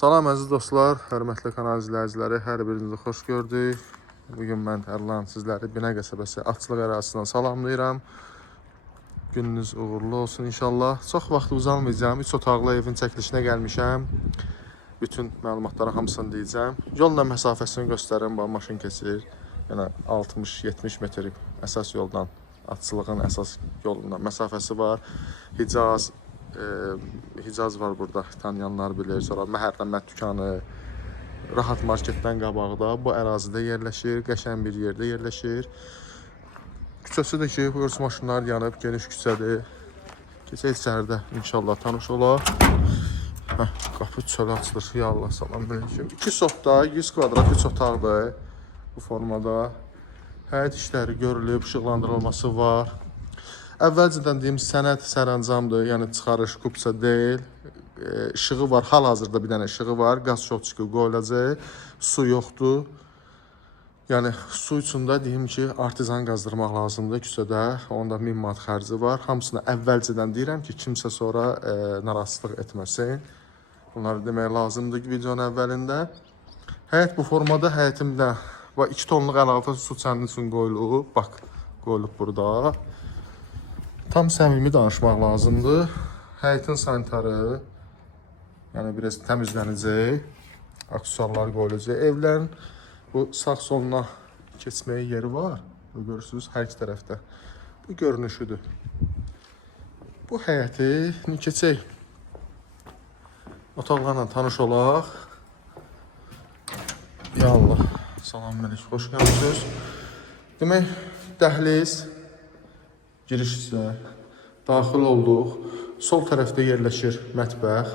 Salam əziz dostlar, hörmətli kanal izləyiciləri, hər birinizi xoş gördük. Bugün mən Tərlan sizləri Binə qəsəbəsi Atçılıq ərazisindən salamlayıram. Gününüz uğurlu olsun inşallah. Çox vaxt uzanmayacağım, 3 otaqlı evin çəkilişinə gəlmişəm. Bütün məlumatları hamısını deyəcəm. Yolla məsafəsini göstərim, bu maşın keçir. Yəni 60-70 metr əsas yoldan, Atçılığın əsas yolundan məsafəsi var. Hicaz var burada, tanıyanlar bilir. Sonra Məhərrəmət dükanı, Rahat marketdən qabaqda bu ərazidə yerləşir, qəşəng bir yerdə yerləşir. Küçəsi də ki, bu maşınlar yanıb, geniş küçədir. Keçək içəridə inşallah tanış olaq. Qapı çölə açılır, ya Allah, salam aleyküm. 2 sotda, 100 kvadrat 3 otaqdır bu formada. Həyət işləri görülüb, işıqlandırılması var. Əvvəlcədən deyim, sənəd sərəncamdır, yəni çıxarış kupsa deyil. İşığı var, hal-hazırda bir dənə işığı var, qaz şotçuku qoyulacaq, su yoxdur. Yəni su üçün də deyim ki, artizan qazdırmaq lazımdır küçədə, onda 1000 manat xərci var. Hamısını əvvəlcədən deyirəm ki, kimsə sonra narahatsızlıq etməsin. Bunları demək lazımdır ki, videonun əvvəlində. Həyət bu formada, həyətimdə 2 tonluq əlavə su çənin üçün qoyulub, bax, qoyulub burada. Tam səmimi danışmaq lazımdır. Həyətin sanitarı, yəni biraz təmizlənəcək, aksesuarlar qoyulacaq. Evlərin bu sağ soluna keçməyə yeri var. Görürsünüz, hər iki tərəfdə. Bu görünüşüdür. Bu həyəti keçək. Otaqlarla tanış olaq. Ya Allah, salam aleyküm, xoş gəlmişsiniz. Demək, dəhliz. Giriş isə daxil olduq. Sol tərəfdə yerləşir mətbəx.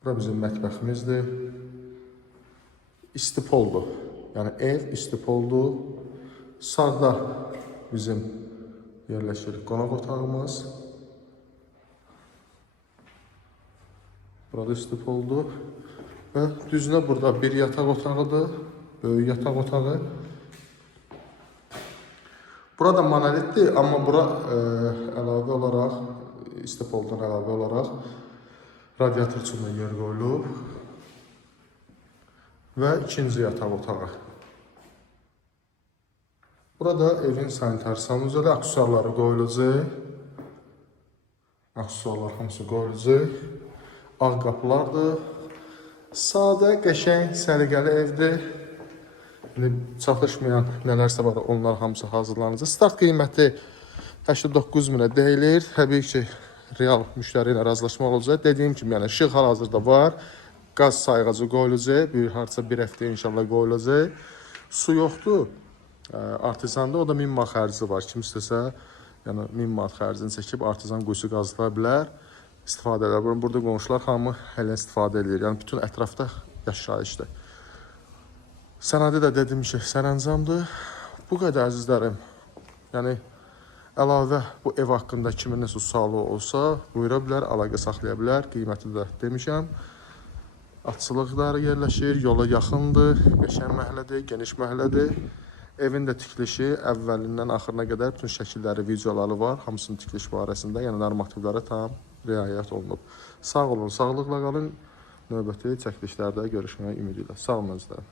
Bura bizim mətbəximizdir. İstipoldur. Yəni ev istipoldur. Sağda bizim yerləşir qonaq otağımız. Burada istipoldur. Və düzünə burada bir yataq otağıdır. Böyük yataq otağı. Burada monolitdir, amma bura əlavə olaraq, istipoldan əlavə olaraq radiator üçün də yer qoyulub və ikinci yataq otağı. Burada evin sanitar sanuzalı aksesuarları qoyulacaq. Aksesuarlar hamısı qoyulacaq. Ağ qapılardır. Sadə, qəşəng, səliqəli evdir. Çatışmayan nələrsə var, onlar hamısı hazırlanacaq. Start qiyməti 89 minə deyilir. Təbii ki, real müştəri ilə razılaşma olacaq. Dediyim kimi, yəni işıq hal-hazırda var. Qaz sayğacı qoyulacaq. Harca bir həftə inşallah qoyulacaq. Su yoxdur. Artizanda o da 1000 manat xərci var. Kim istəsə, yəni 1000 manat xərcini çəkib artizan quyusu qazdıra bilər. İstifadə edir. Burada qonşular hamı hələ istifadə edir. Yəni bütün ətrafda yaşayışdır. Sənədi də dedim ki, sərəncamdır. Bu qədər əzizlərim. Yəni, əlavə bu ev haqqında kimin nəsə sualı olsa, buyura bilər, əlaqə saxlaya bilər. Qiyməti də demişəm. Atçılıqları yerləşir, yola yaxındır, qəşəng məhəllədir, geniş məhəllədir. Evin də tikilişi əvvəlindən axırına qədər bütün şəkilləri, videoları var. Hamısının tikiliş barəsində, yəni normativlərə tam riayət olunub. Sağ olun, sağlıqla qalın. Növbəti çəkilişlərdə görüşməyə ümid ilə. Sağ olun, əzizlərim.